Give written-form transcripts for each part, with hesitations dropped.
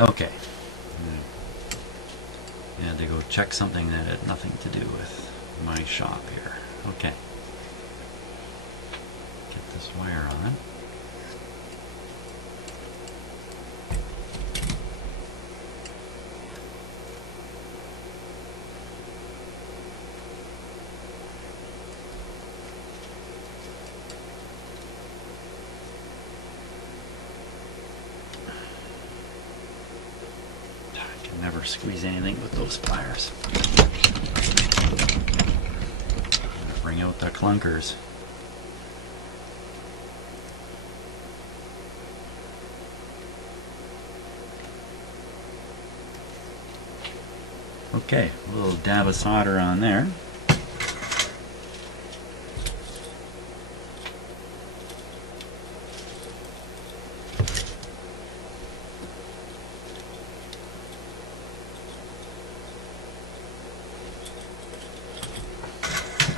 Okay. I had to go check something that had nothing to do with my shop here. Okay. Get this wire on. Never squeeze anything with those pliers. Bring out the clunkers. Okay, a little dab of solder on there.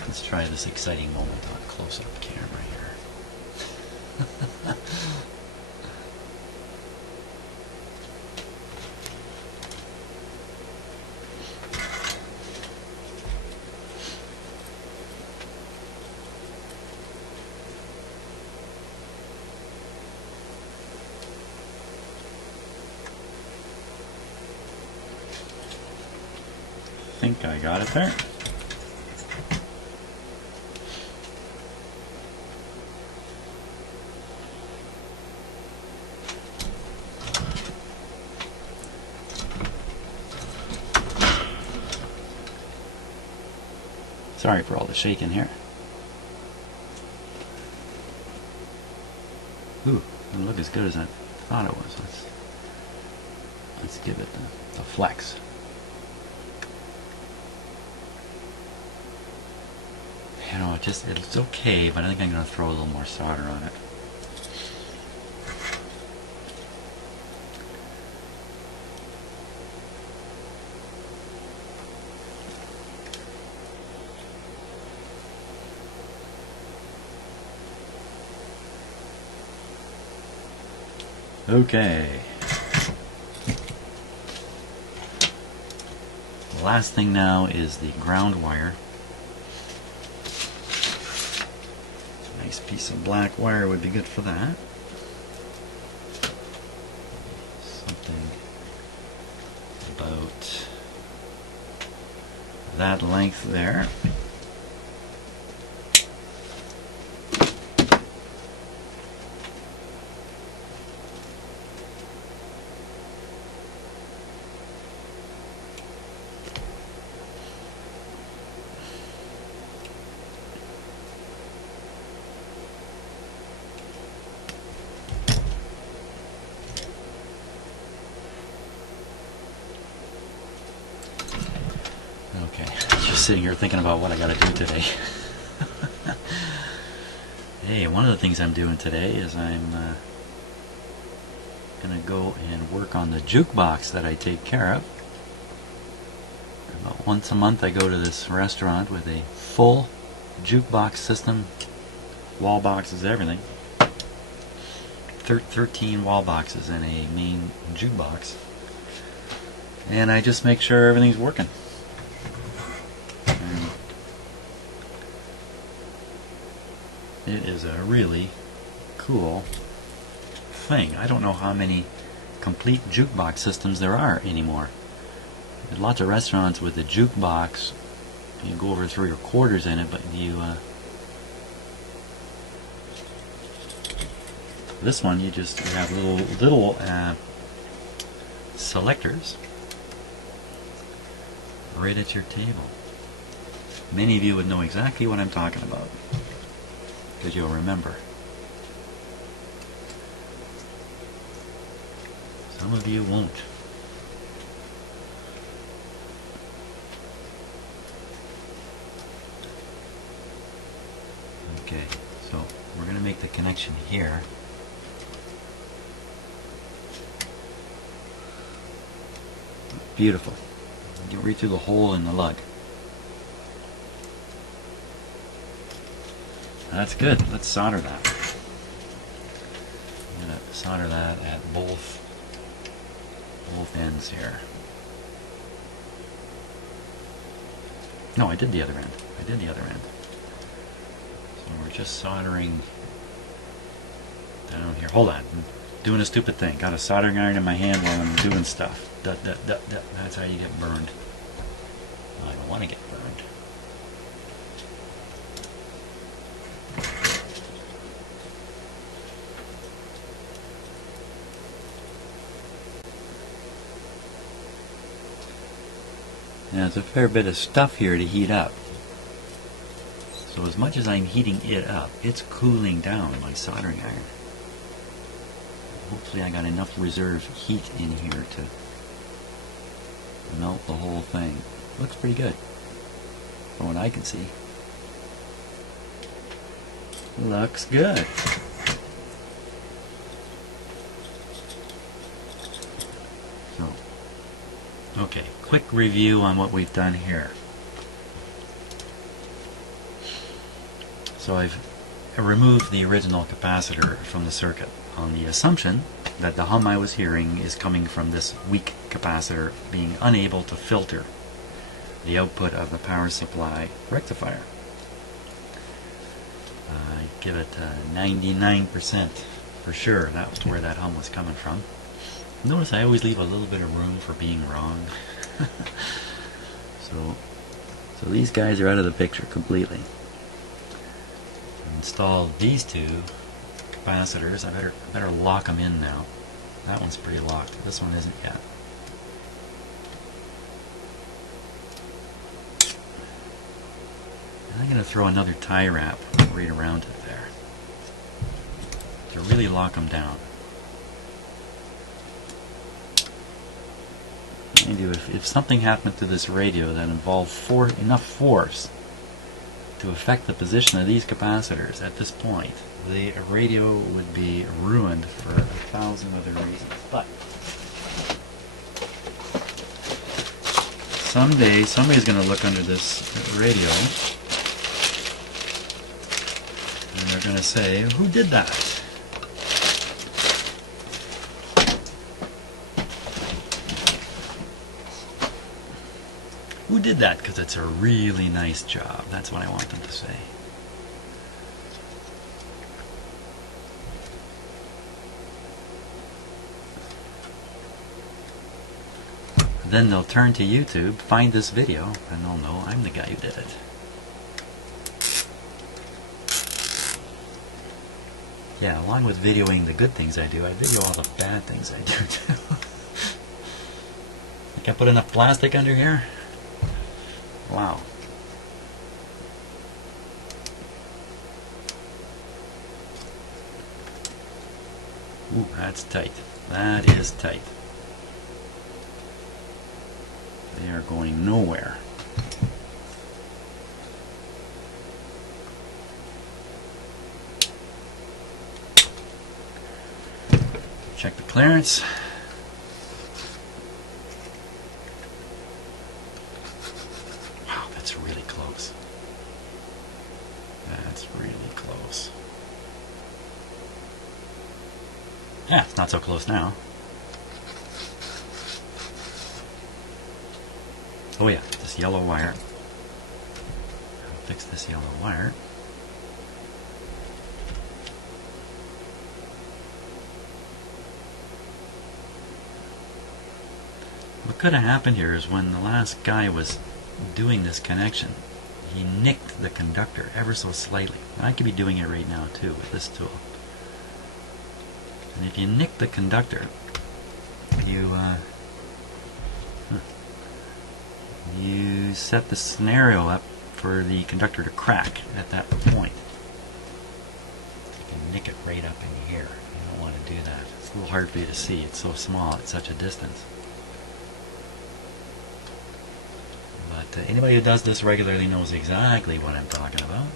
Let's try this exciting moment on close-up camera here. I think I got it there. Sorry for all the shaking here. Ooh, doesn't look as good as I thought it was. Let's give it the flex. You know, it's okay, but I think I'm going to throw a little more solder on it. Okay. The last thing now is the ground wire. A nice piece of black wire would be good for that. Something about that length there. Okay, just sitting here thinking about what I gotta do today. Hey, one of the things I'm doing today is I'm gonna go and work on the jukebox that I take care of. About once a month I go to this restaurant with a full jukebox system, wall boxes, everything. 13 wall boxes and a main jukebox. And I just make sure everything's working. It is a really cool thing. I don't know how many complete jukebox systems there are anymore. There's lots of restaurants with a jukebox. You go over through your quarters in it, but this one you just have little selectors right at your table. Many of you would know exactly what I'm talking about, because you'll remember. Some of you won't. Okay, so we're going to make the connection here. Beautiful. Get right through the hole in the lug. That's good. Let's solder that. I'm going to solder that at both both ends here. No, I did the other end. I did the other end. So we're just soldering down here. Hold on. I'm doing a stupid thing. Got a soldering iron in my hand while I'm doing stuff. That's how you get burned. I don't want to get burned. Now there's a fair bit of stuff here to heat up. So as much as I'm heating it up, it's cooling down my soldering iron. Hopefully I got enough reserve heat in here to melt the whole thing. Looks pretty good from what I can see. Looks good. So, okay, quick review on what we've done here. So I've removed the original capacitor from the circuit on the assumption that the hum I was hearing is coming from this weak capacitor being unable to filter the output of the power supply rectifier. I give it 99% for sure that was where that hum was coming from. Notice I always leave a little bit of room for being wrong. So these guys are out of the picture completely. Installed these two capacitors. I better lock them in now. That one's pretty locked. This one isn't yet. And I'm going to throw another tie wrap right around it there to really lock them down. And if something happened to this radio that involved enough force to affect the position of these capacitors at this point, the radio would be ruined for 1,000 other reasons. But someday somebody's going to look under this radio and they're going to say, who did that? Who did that? Because it's a really nice job. That's what I want them to say. Then they'll turn to YouTube, find this video, and they'll know I'm the guy who did it. Yeah, along with videoing the good things I do, I video all the bad things I do too. Think I put enough plastic under here? Wow. Ooh, that's tight. That is tight. They are going nowhere. Check the clearance. Wow, that's really close. That's really close. Yeah, it's not so close now. Oh yeah, this yellow wire. I'll fix this yellow wire. What could have happened here is when the last guy was doing this connection, he nicked the conductor ever so slightly. And I could be doing it right now too with this tool. And if you nick the conductor, you set the scenario up for the conductor to crack at that point. You can nick it right up in here. You don't want to do that. It's a little hard for you to see. It's so small at such a distance. But anybody who does this regularly knows exactly what I'm talking about.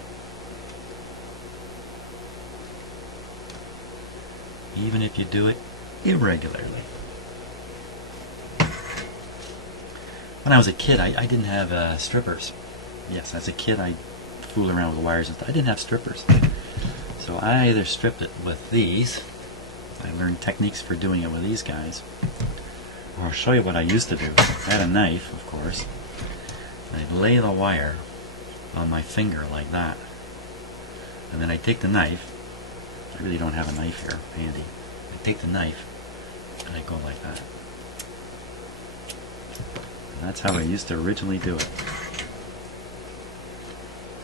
Even if you do it irregularly. When I was a kid, I didn't have strippers. Yes, as a kid I fooled around with wires and stuff. I didn't have strippers. So I either stripped it with these. I learned techniques for doing it with these guys. I'll show you what I used to do. I had a knife, of course. I'd lay the wire on my finger like that. And then I take the knife. I really don't have a knife here handy. I take the knife and I go like that. And that's how I used to originally do it.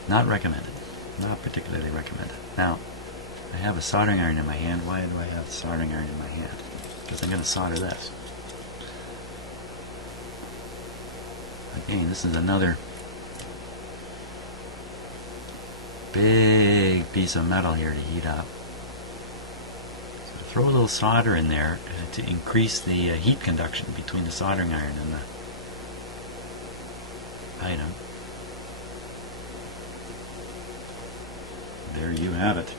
Not recommended. Not particularly recommended. Now, I have a soldering iron in my hand. Why do I have a soldering iron in my hand? Because I'm going to solder this. Again, this is another big piece of metal here to heat up. So throw a little solder in there to increase the heat conduction between the soldering iron and the item. There you have it.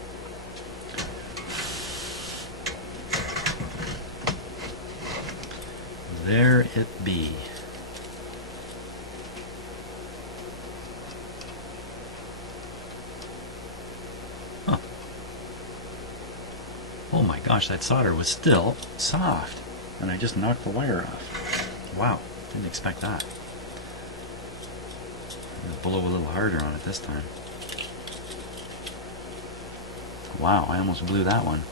There it be. Huh. Oh my gosh, that solder was still soft. And I just knocked the wire off. Wow, didn't expect that. I'll blow a little harder on it this time. Wow, I almost blew that one.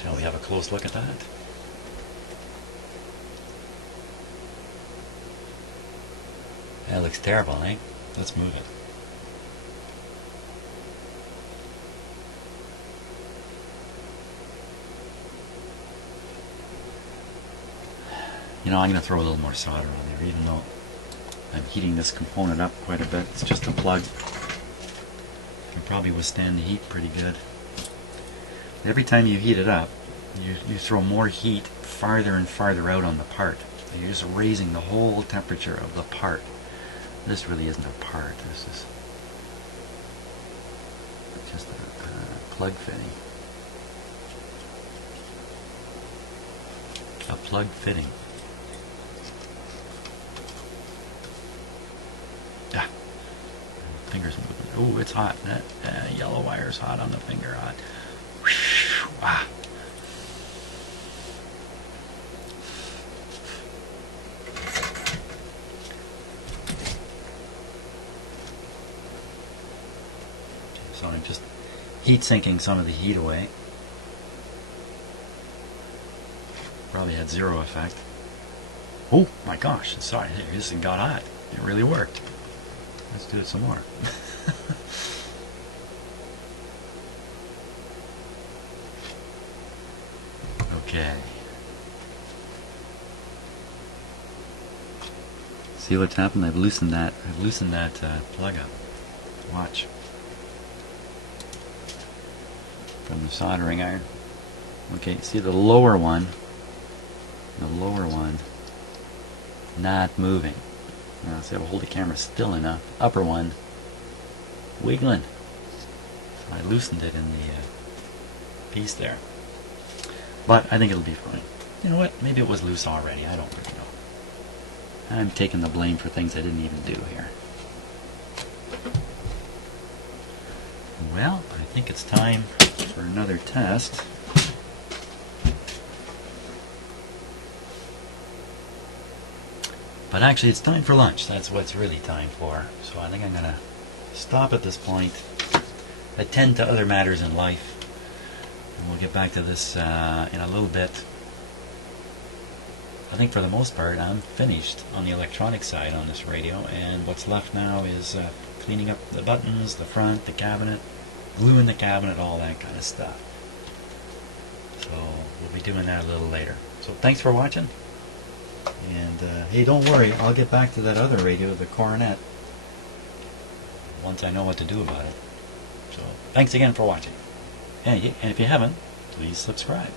Shall we have a close look at that? That looks terrible, eh? Let's move it. You know, I'm going to throw a little more solder on there, even though I'm heating this component up quite a bit. It's just a plug. It can probably withstand the heat pretty good. Every time you heat it up, you throw more heat farther and farther out on the part. You're just raising the whole temperature of the part. This really isn't a part. This is just a plug fitting. A plug fitting. Ah, finger's moving. Oh, it's hot. That yellow wire's hot on the finger. Hot. Ah. So I'm just heat sinking some of the heat away. Probably had zero effect. Oh my gosh, sorry, this got hot. It really worked. Let's do it some more. Okay. See what's happened? I've loosened that plug up. Watch. From the soldering iron. Okay, see the lower one. The lower one not moving. Now see, I'll hold the camera still enough. Upper one wiggling. So I loosened it in the piece there. But I think it'll be fine. You know what? Maybe it was loose already. I don't really know. I'm taking the blame for things I didn't even do here. Well, I think it's time for another test. But actually, it's time for lunch. That's what it's really time for. So I think I'm going to stop at this point, attend to other matters in life, and we'll get back to this in a little bit. I think for the most part, I'm finished on the electronic side on this radio, and what's left now is cleaning up the buttons, the front, the cabinet, gluing the cabinet, all that kind of stuff. So we'll be doing that a little later. So thanks for watching. And hey, don't worry, I'll get back to that other radio, the Coronet, once I know what to do about it. So thanks again for watching. And if you haven't, please subscribe.